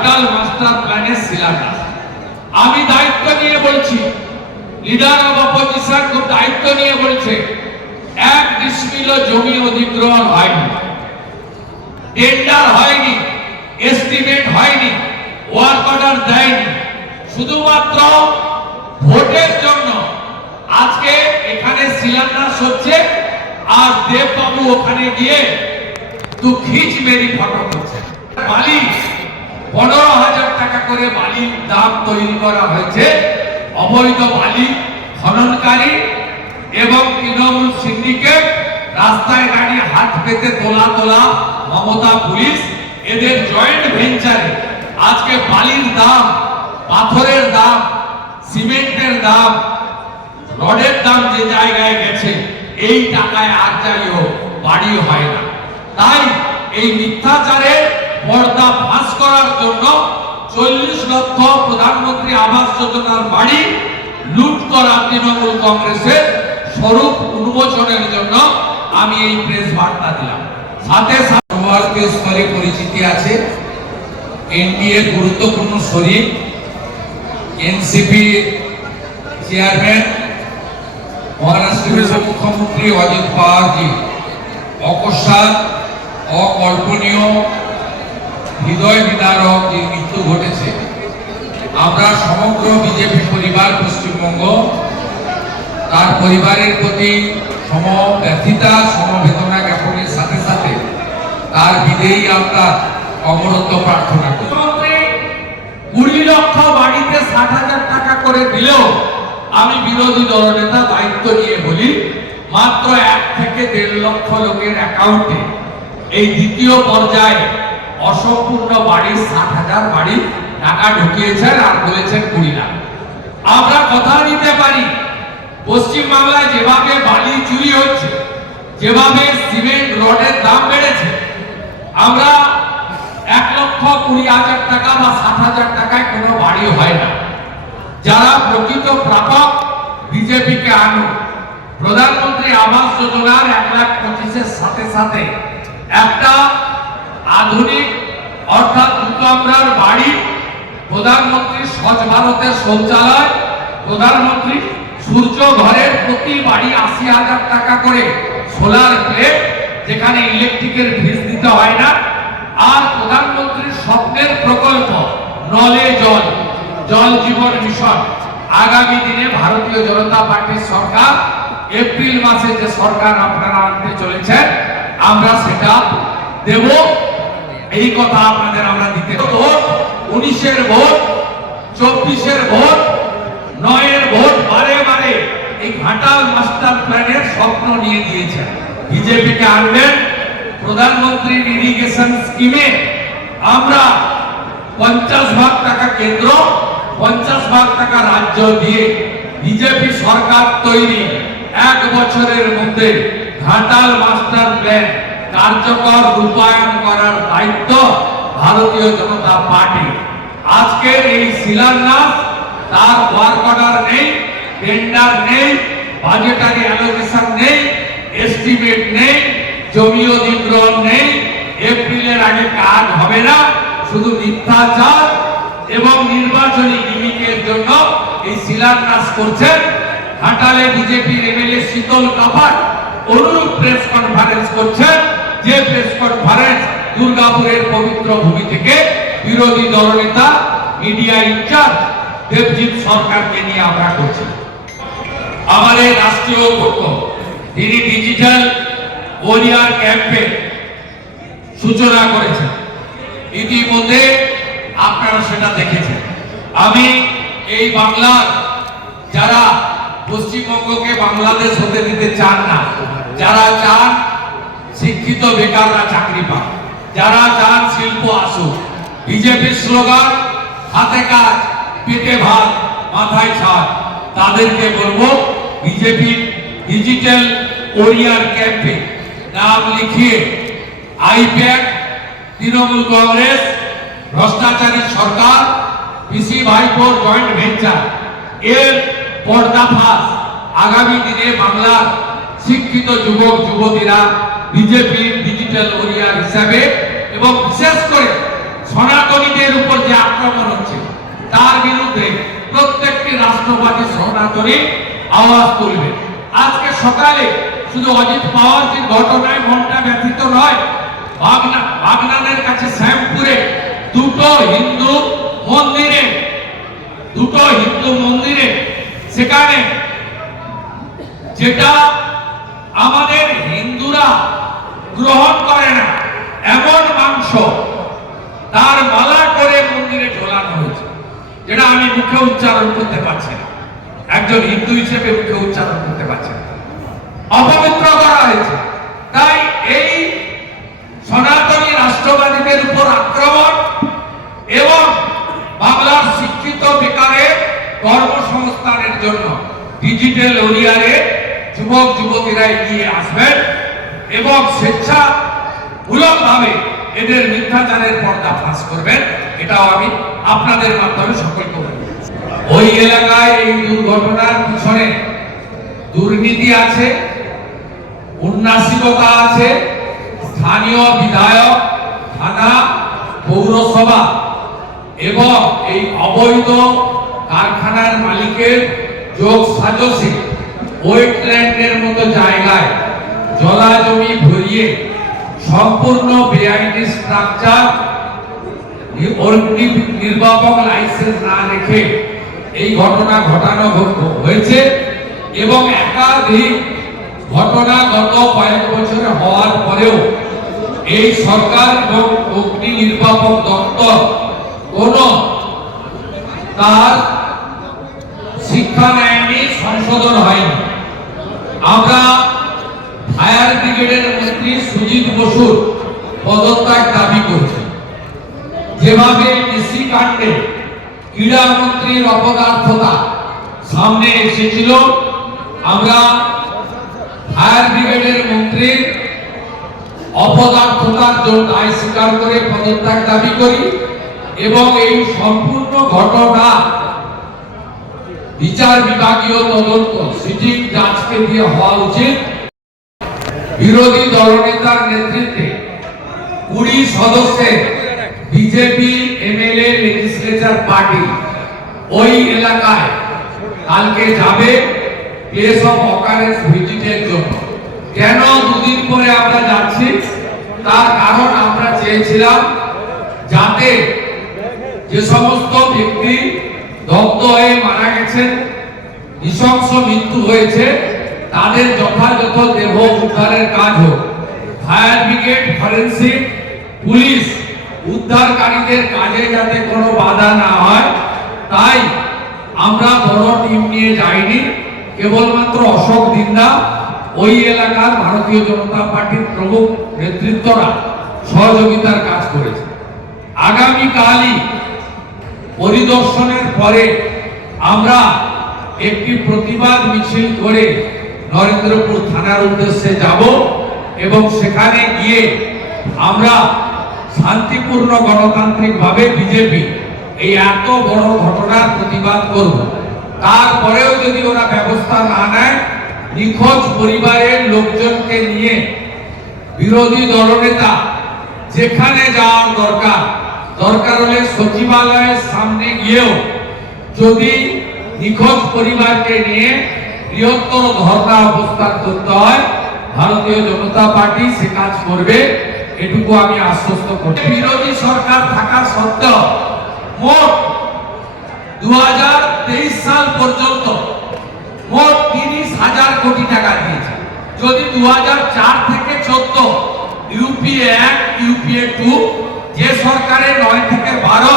Ghatal master প্ল্যানের শিলান্যাস। আমি দায়িত্ব নিয়ে বলছি, লিডার অব অপোজিশন খুব দায়িত্ব নিয়ে বলছে, 1 ডিসমিল জমি অধিগ্রহণ হয়নি, টেন্ডার হয়নি, এস্টিমেট হয়নি, ওয়ার্ক অর্ডার দেয়নি, শুধুমাত্র ভোটের জন্য আজকে এখানে শিলান্যাস হচ্ছে। আর দেববাবু ওখানে গিয়ে তো খিচ মেরি ফটো করছে। বালি 15,000 টাকা করে বালির দাম তৈরি করা হয়েছে। অবৈধ বালি খননকারী এবং তৃণমূল সিন্ডিকেট, রাস্তায় দাঁড়িয়ে হাত পেতে তোলা মমতা পুলিশ, এদের জয়েন্ট ভেঞ্চারে আজকে বালির দাম, পাথরের দাম, সিমেন্টের দাম, রডের দাম যে জায়গায় গেছে, এই টাকায় আর যাই হোক বাড়ি হয় না। তাই এই মিথ্যাচারের পর্দা ফাঁস করার জন্য 40 লক্ষ প্রধানমন্ত্রী আবাস যোজনার বাড়ি লুট করা তৃণমূল কংগ্রেসের স্বরূপ উন্মোচনের জন্য আমি এই প্রেস বার্তা দিলাম। সাথে সর্বভারতীয় স্তরে পরিচিতি আছে। এনডিএ গুরুত্বপূর্ণ শরিক এনসিপি চেয়ারম্যান মহারাষ্ট্রের মুখ্যমন্ত্রী অজিত পাওয়ারজি অকস্মাৎ, অকল্পনীয়, হৃদয় বিদারক যে মৃত্যু ঘটেছে, আমরা সমগ্র বিজেপি পরিবার পশ্চিমবঙ্গ তার পরিবারের প্রতি সমব্যথিতা, সমবেদনা জ্ঞাপনের সাথে সাথে তার বিদেয়ী আমরা অমরত্ব প্রার্থনা করি। 20 লক্ষ বাড়িতে 60,000 টাকা করে দিলেও আমি বিরোধী দলনেতা দায়িত্ব নিয়ে বলি, মাত্র 1 থেকে 1.5 লক্ষ লোকের অ্যাকাউন্টে এই দ্বিতীয় পর্যায়ে অসম্পূর্ণ বাড়ির 60,000 বাড়ি টাকা ঢুকিয়েছেন আর বলেছেন 20 লাখ। আমরা কথা দিতে পারি, পশ্চিম বাংলায় যেভাবে বালি চুরি হচ্ছে, যেভাবে সিমেন্ট রডের দাম বেড়েছে, আমরা 1,20,000 টাকা বা 60,000 টাকায় কোনো বাড়ি হয় না। যারা প্রকৃত প্রাপক বিজেপিকে আনুন। প্রধানমন্ত্রী আবাস যোজনার 1,25,000 সাথে সাথে একটা আধুনিক অর্থাৎ 2 কামরার বাড়ি, প্রধানমন্ত্রী স্বচ্ছ ভারতের শৌচালয়, প্রধানমন্ত্রী সূর্য ঘরের প্রতি বাড়ি 80,000 টাকা করে সোলার প্লেট, যেখানে ইলেকট্রিকের ফিস দিতে হয় না। আর প্রধানমন্ত্রীর স্বপ্নের প্রকল্প নলে জল, জল জীবন মিশন। আগামী দিনে ভারতীয় জনতা পার্টির সরকার, এপ্রিল মাসে যে সরকার আপনারা আনতে চলেছেন, আমরা সেটা দেব। এই কথা আপনাদের আমরা দিতে ভোট, 19-এর ভোট, 24-এর ভোট, 9-এর ভোট, বারে বারে এই ঘাটাল মাস্টার প্ল্যানের স্বপ্ন নিয়ে দিয়েছেন। বিজেপিকে আনবেন। প্রধানমন্ত্রীর ইরিগেশন স্কিমে আমরা 50% টাকা কেন্দ্র, 50% টাকা রাজ্য দিয়ে বিজেপি সরকার তৈরি। 1 বছরের মধ্যে ঘাটাল মাস্টার প্ল্যান কার্যকর রূপায়ণ করার দায়িত্ব ভারতীয় জনতা পার্টি। আজকের এই শিলান্যাস, তার ওয়ার্ক অর্ডার নেই, টেন্ডার নেই, বাজেটারি অ্যালোকেশন নেই, এস্টিমেট নেই, জমি অধিগ্রহণ নেই। এপ্রিলের আগে কাজ হবে না। শুধু মিথ্যাচার এবং নির্বাচনী গিমিকের জন্য এই শিলান্যাস করছেন। ঘাটালে বিজেপির এমএলএ শীতল কাপাট অনুরূপ প্রেস কনফারেন্স করছেন, যে প্রেস কনফারেন্স দুর্গাপুরের পবিত্র ভূমি থেকে বিরোধী দলনেতা মিডিয়া ইনচার্জ দেবজিৎ সরকারকে নিয়ে আমরা করছি। আমাদের রাষ্ট্রীয় পক্ষ, তিনি ডিজিটাল ওরিয়ার ক্যাম্পের সূচনা করেছেন। ইতিমধ্যে আপনারা সেটা দেখেছেন। আমি এই বাংলার যারা পশ্চিমবঙ্গকে বাংলাদেশ হতে দিতে চান না, যারা চান শিক্ষিত বেকাররা চাকরি পান, যারা চান শিল্প আসুক, বিজেপির স্লোগান হাতে কাজ, পেটে ভাত, মাথায় ছাদ, তাদেরকে বলবো বিজেপির ডিজিটাল ওরিয়ার ক্যাম্পে নাম লিখিয়ে আইপ্যাক, তৃণমূল কংগ্রেস, ভ্রষ্টাচারী সরকার, পিসি ভাইপোর জয়েন্ট ভেঞ্চার এর পর্দাফাশ। আগামী দিনে বাংলার শিক্ষিত যুবক যুবতীরা বিজেপির ডিজিটাল ওরিয়ার হিসাবে এবং বিশেষ করে সনাতনীদের উপর যে সনাতনী আওয়াজ তুলবে। আজকে সকালে শুধু অজিত পাওয়ারজির ঘটনায় মনটা ব্যথিত নয়, বাগনানের কাছে শ্যামপুরে দুটো হিন্দু মন্দিরে সেখানে যেটা আমাদের হিন্দুরা গ্রহণ করে না এমন মাংস তার মালা করে মন্দিরে ঝোলানো হয়েছে, যেটা আমি মুখে উচ্চারণ করতে পারছি না, একজন হিন্দু হিসেবে মুখে উচ্চারণ করতে পারছি না, অপবিত্র করা হয়েছে। তাই এই সনাতনী রাষ্ট্রবাদীদের উপর আক্রমণ এবং বাংলার শিক্ষিত বেকারের কর্মসংস্থানের জন্য ডিজিটাল ওরিয়ারে যুবক যুবতীরা এগিয়ে আসবেন এবং স্বেচ্ছামূলকভাবে এদের মিথ্যাচারের পর্দা ফাঁস করবেন, এটাও আমি আপনাদের মাধ্যমে সকলকে বলব। ওই এলাকায় এই দুর্ঘটনার পিছনে দুর্নীতি আছে, উন্নাসিকতা আছে, স্থানীয় বিধায়ক, থানা, পৌরসভা এবং এই অবৈধ কারখানার মালিকের যোগ সাজসে ওয়েটল্যান্ডের মতো জায়গায় জলা জমি ভরিয়ে সম্পূর্ণ বেআইনি স্ট্রাকচার, নির্বাপক লাইসেন্স না রেখে এই ঘটনা ঘটানো হয়েছে এবং একাধিক ঘটনা গত কয়েক বছরে হওয়ার পরেও এই সরকার এবং অগ্নি নির্বাপক দপ্তর কোন তার শিক্ষা নেয়নি, সংশোধন হয়নি। আমরা ফায়ার ব্রিগেডের মন্ত্রী সুজিত বসুর পদত্যাগ দাবি করছি। যেভাবে কৃষি কাণ্ডে ক্রীড়া মন্ত্রীর অপদার্থতা সামনে এসেছিল, আমরা ফায়ার ব্রিগেডের মন্ত্রীর অপদার্থতার জন্য দায় স্বীকার করে পদত্যাগ দাবি করি এবং এই সম্পূর্ণ ঘটনা বিচার বিভাগীয় তদন্ত সিটিং জাজকে দিয়ে হওয়া উচিত। বিরোধী দলনেতার নেতৃত্বে 20 সদস্যের বিজেপি এমএলএ লেজিসলেচার পার্টি ওই এলাকায় কালকে যাবে প্লেস অফ অকারেন্স ভিজিটের জন্য। কেন দুদিন পরে আমরা যাচ্ছি, তার কারণ আমরা চেয়েছিলাম যাতে যে সমস্ত ব্যক্তি দগ্ধ হয়ে মারা গেছেন, নৃশংস মৃত্যু হয়েছে, তাদের যথাযথ দেহ উদ্ধারের কাজ হোক। ফায়ার ব্রিগেড, ফরেনসিক, পুলিশ উদ্ধারকারীদের কাজে যাতে কোনো বাধা না হয়, তাই আমরা বড় টিম নিয়ে যাইনি, কেবলমাত্র অশোক দিন্দা, ওই এলাকার ভারতীয় জনতা পার্টির প্রমুখ নেতৃত্বরা সহযোগিতার কাজ করেছে। আগামীকালই পরিদর্শনের পরে আমরা একটি প্রতিবাদ মিছিল করে নরেন্দ্রপুর থানার উদ্দেশ্যে যাব এবং সেখানে গিয়ে আমরা শান্তিপূর্ণ গণতান্ত্রিকভাবে বিজেপি এই এত বড় ঘটনার প্রতিবাদ করব। তারপরেও যদি ওরা ব্যবস্থা না নেয়, নিখোঁজ পরিবারের লোকজনকে নিয়ে বিরোধী দলনেতা যেখানে যাওয়ার দরকার হলে সচিবালয়ের সামনে গিয়েও যদি নিখোঁজ পরিবারকে নিয়ে বৃহত্তর ধর্ণা অবস্থান করতে হয়, ভারতীয় জনতা পার্টি সে কাজ করবে, এটুকু আমি আশ্বস্ত করি। বিরোধী সরকার থাকা সত্ত্বেও মোট 2023 সাল পর্যন্ত মোট 30,000 কোটি টাকা দিয়েছে। যদি 2004 থেকে 14 ইউপিএ 1, ইউপিএ 2, যে সরকারের 9 থেকে 12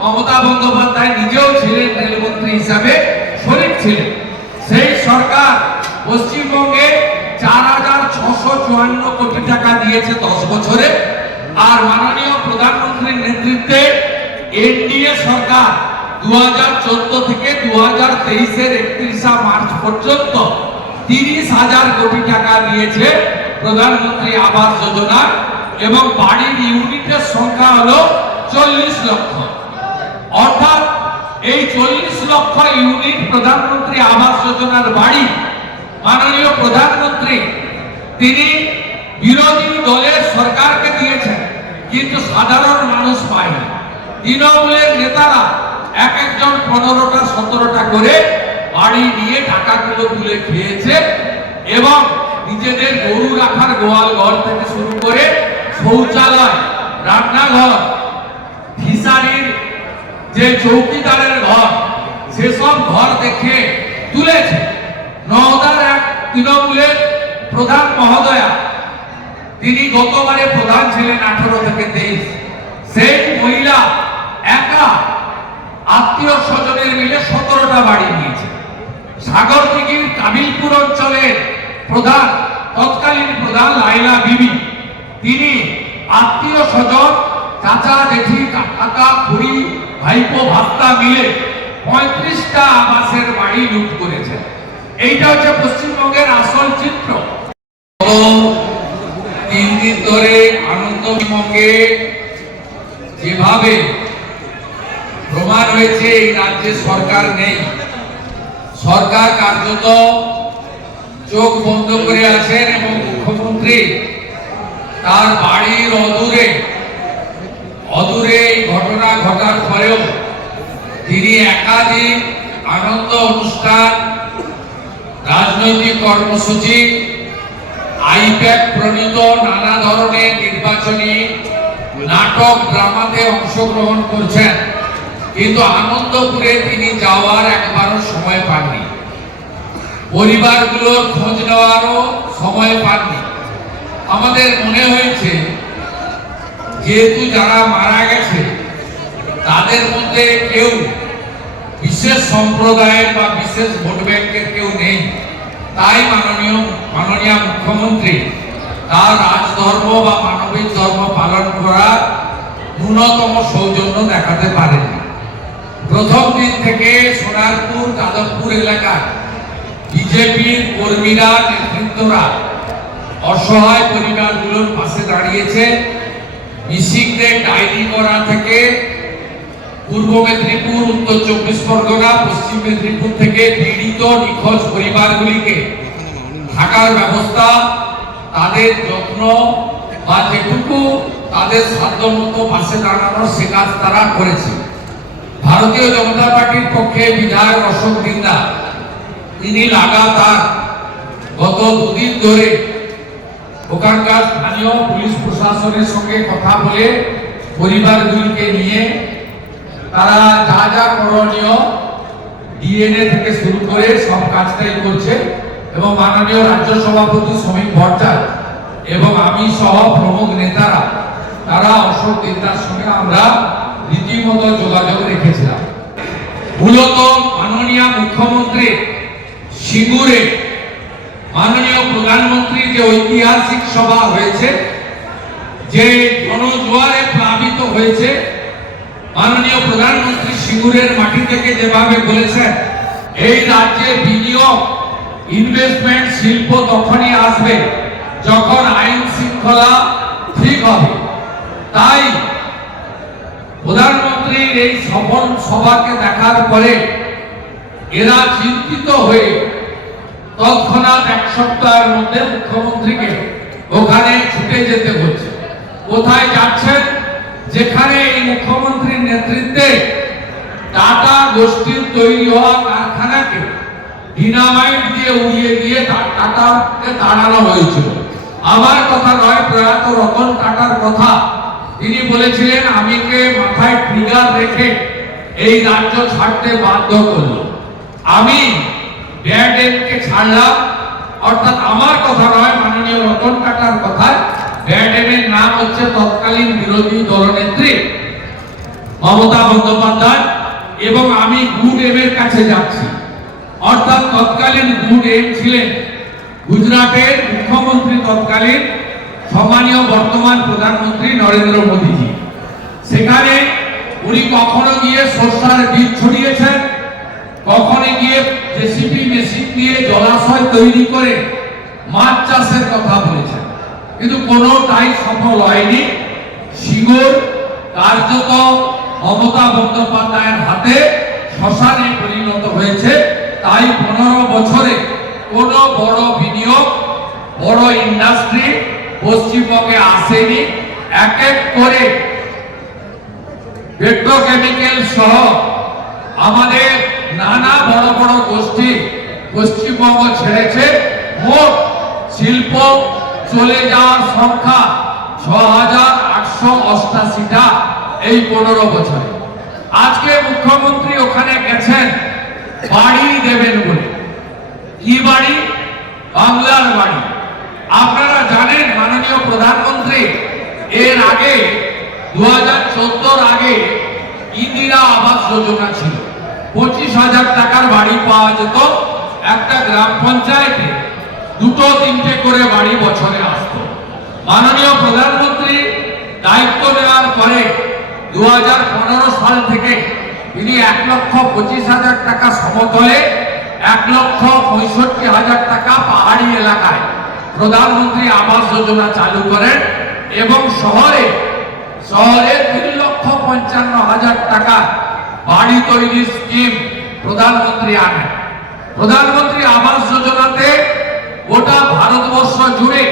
মমতা বন্দ্যোপাধ্যায় নিজেও ছিলেন রেলমন্ত্রী হিসাবে, শরিক ছিলেন, সেই সরকার পশ্চিমবঙ্গে 4,654 কোটি টাকা দিয়েছে 10 বছরে। আর মাননীয় প্রধানমন্ত্রীর নেতৃত্বে এনডিএ সরকার 2014 থেকে 2023-এর 31 মার্চ পর্যন্ত 30,000 কোটি টাকা দিয়েছে প্রধানমন্ত্রী আবাস যোজনা এবং বাড়ির ইউনিটের সংখ্যা হলো 40 লক্ষ। অর্থাৎ এই 40 লক্ষ ইউনিট প্রধানমন্ত্রী আবাস যোজনার বাড়ি মাননীয় প্রধানমন্ত্রী তিনি বিরোধী দলের সরকারকে দিয়েছেন, কিন্তু সাধারণ মানুষ পায়নি। তৃণমূলের নেতারা এক একজন 15টা 17টা করে বাড়ি নিয়ে টাকাগুলো তুলে খেয়েছে এবং নিজেদের গরু রাখার গোয়াল ঘর থেকে শুরু করে শৌচালয়, রান্নাঘর, ফিসারির যে চৌকিদারের ঘর, সেসব ঘর দেখে তুলেছে। নওদার এক তৃণমূলের প্রধান মহোদয়া, তিনি গতবারে প্রধান ছিলেন 18 থেকে 23, সেই মহিলা একা আত্মীয় স্বজনের মিলে 17টা বাড়ি নিয়েছে। সাগরদিঘির কাবিলপুর অঞ্চলের প্রধান, তৎকালীন প্রধান লাইলা বিবি, তিনি আত্মীয় স্বজন, চাচা জেঠি, কাকা খুড়ি, ভাইপো ভাস্তা মিলে 35টা আবাসের বাড়ি লুট করেছে। এইটা হচ্ছে পশ্চিমবঙ্গের আসল চিত্র। 3 দিন ধরে আনন্দবঙ্গে যেভাবে প্রমাণ হয়েছে এই রাজ্যে সরকার নেই, সরকার কার্যত চোখ বন্ধ করে আছেন এবং মুখ্যমন্ত্রী তার বাড়ির অদূরে এই ঘটনা ঘটার পরেও তিনি একাধিক আনন্দ অনুষ্ঠান, রাজনৈতিক কর্মসূচি, আইপ্যাক প্রণীত নানা ধরনের নির্বাচনী নাটক, ড্রামাতে অংশগ্রহণ করছেন, কিন্তু আনন্দপুরে তিনি যাওয়ার একবারও সময় পাননি, পরিবারগুলোর খোঁজ নেওয়ারও সময় পাননি। আমাদের মনে হয়েছে যেহেতু যারা মারা গেছে তাদের মধ্যে কেউ বিশেষ সম্প্রদায়ের বা বিশেষ ভোট ব্যাংকের কেউ নেই, তাই মাননীয় মুখ্যমন্ত্রী তার রাজধর্ম বা মানবিক ধর্ম পালন করার ন্যূনতম সৌজন্য দেখাতে পারেনি। প্রথম দিন থেকে সোনারপুর, যাদবপুর এলাকার বিজেপির কর্মীরা, নেতৃত্বরা অসহায় পরিবারগুলোর পাশে দাঁড়িয়েছে। মিসিংদের ডায়েরি করা থেকে পূর্ব মেদিনীপুর, উত্তর 24 পরগনা, পশ্চিম মেদিনীপুর থেকে পীড়িত নিখোঁজ পরিবারগুলিকে থাকার ব্যবস্থা, তাদের যত্ন বা যেটুকু তাদের সাধ্যমতো পাশে দাঁড়ানোর সে কাজ তারা করেছে। ভারতীয় জনতা পার্টির পক্ষে বিধায়ক অশোক দিন্দা, তিনি লাগাতার গত 2 দিন ধরে ওখানকার স্থানীয় পুলিশ প্রশাসনের সঙ্গে কথা বলে পরিবারগুলিকে নিয়ে তারা যা যা করণীয় ডিএনএ থেকে শুরু করে সব কাজটাই করছে এবং মাননীয় রাজ্য সভাপতি শ্রমিক ভট্টাচার্য এবং আমি সহ প্রমুখ নেতারা তারা অশোক দিন্দার সঙ্গে আমরা রীতিমতো যোগাযোগ রেখেছিলাম। মূলত মাননীয় মুখ্যমন্ত্রী সিঙ্গুরে মাননীয় প্রধানমন্ত্রীর যে ঐতিহাসিক সভা হয়েছে, যে জনজোয়ারে প্লাবিত হয়েছে, মাননীয় প্রধানমন্ত্রী সিঙ্গুরের মাটি থেকে যেভাবে বলেছেন এই রাজ্যে বিনিয়োগ, ইনভেস্টমেন্ট, শিল্প তখনই আসবে যখন আইন শৃঙ্খলা ঠিক হবে। তাই প্রধানমন্ত্রীর এই সফল সভাকে দেখার পরে এরা চিন্তিত হয়ে তৎক্ষণাৎ 1 সপ্তাহের মধ্যে মুখ্যমন্ত্রীকে ওখানে ছুটে যেতে হচ্ছে। কোথায় যাচ্ছেন? যেখানে এই মুখ্যমন্ত্রীর নেতৃত্বে টাটা গোষ্ঠীর তৈরি হওয়া কারখানাকে ডিনামাইট দিয়ে উড়িয়ে দিয়ে টাটাকে তাড়ানো হয়েছিল। আমার কথা নয়, প্রয়াত রতন টাটার কথা। তিনি বলেছিলেন আমিকে মাথায় ট্রিগার রেখে এই রাজ্য ছাড়তে বাধ্য করলো, আমি ব্যাডেনকে ছাড়লাম। অর্থাৎ আমার কথা নয়, মাননীয় রতন টাটার কথা। ব্যাডেনের নাম হচ্ছে তৎকালীন বিরোধী দলনেত্রী মমতা বন্দ্যোপাধ্যায় এবং আমি গুড এম এর কাছে যাচ্ছি। অর্থাৎ তৎকালীন গুড এম ছিলেন গুজরাটের মুখ্যমন্ত্রী, তৎকালীন সম্মানীয় বর্তমান প্রধানমন্ত্রী নরেন্দ্র মোদীজি। সেখানে উনি কখনো গিয়ে সরষার বীজ ছড়িয়েছেন, কখনো গিয়ে জেসিপি মেশিন দিয়ে জলাশয় তৈরি করে মাছ চাষের কথা বলেছেন, কিন্তু কোনোটাই সফল হয়নি। সিঙ্গুর কার্যত মমতা বন্দ্যোপাধ্যায়ের হাতে শ্মশানে পরিণত হয়েছে। তাই 15 বছরে কোনো বড় বিনিয়োগ, বড় ইন্ডাস্ট্রি পশ্চিমবঙ্গে আসেনি। এক এক করে পেট্রোকেমিক্যাল সহ আমাদের নানা বড় বড় গোষ্ঠী পশ্চিমবঙ্গ ছেড়েছে, মোট শিল্প চলে যাওয়ার সংখ্যা ৬,৮৮৮টা এই ১৫ বছরে। আজকে মুখ্যমন্ত্রী ওখানে গেছেন বাড়ি দেবেন বলে। কি বাড়ি? বাংলার বাড়ি। আপনারা জানেন মাননীয় প্রধানমন্ত্রী এর আগে ২০১৪ আগে ইন্দিরা আবাস যোজনা ছিল। ২৫,০০০ টাকার বাড়ি পাওয়া যেত। একটা গ্রাম পঞ্চায়েতে ২-৩টে করে বাড়ি বছরে আসতো। মাননীয় প্রধানমন্ত্রী দায়িত্ব নেওয়ার পরে ২০১৫ সাল থেকে তিনি ১,২৫,০০০ টাকা সমতলে, ১,৬৫,০০০ টাকা পাহাড়ি এলাকায় প্রধানমন্ত্রী আবাস যোজনা চালু করেন এবং শহরে ৩,৫৫,০০০ টাকা বাড়ি তৈরির স্কিম প্রধানমন্ত্রী আনেন। প্রধানমন্ত্রী আবাস যোজনাতে গোটা ভারতবর্ষ জুড়ে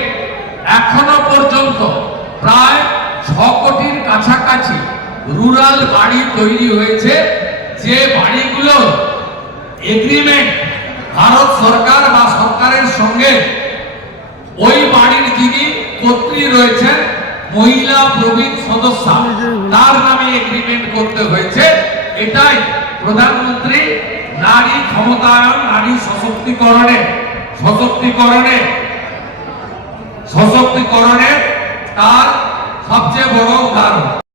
এখনো পর্যন্ত প্রায় ৬ কোটির কাছাকাছি রুরাল বাড়ি তৈরি হয়েছে, যে বাড়িগুলো এগ্রিমেন্ট ভারত সরকার বা সরকারের সঙ্গে ওই বাড়ির যিনি কর্ত্রী রয়েছেন মহিলা প্রবীণ সদস্য, তার নামে এগ্রিমেন্ট করতে হয়েছে। এটাই প্রধানমন্ত্রী নারী ক্ষমতায়ন, নারী সশক্তিকরণে তার সবচেয়ে বড় উদাহরণ।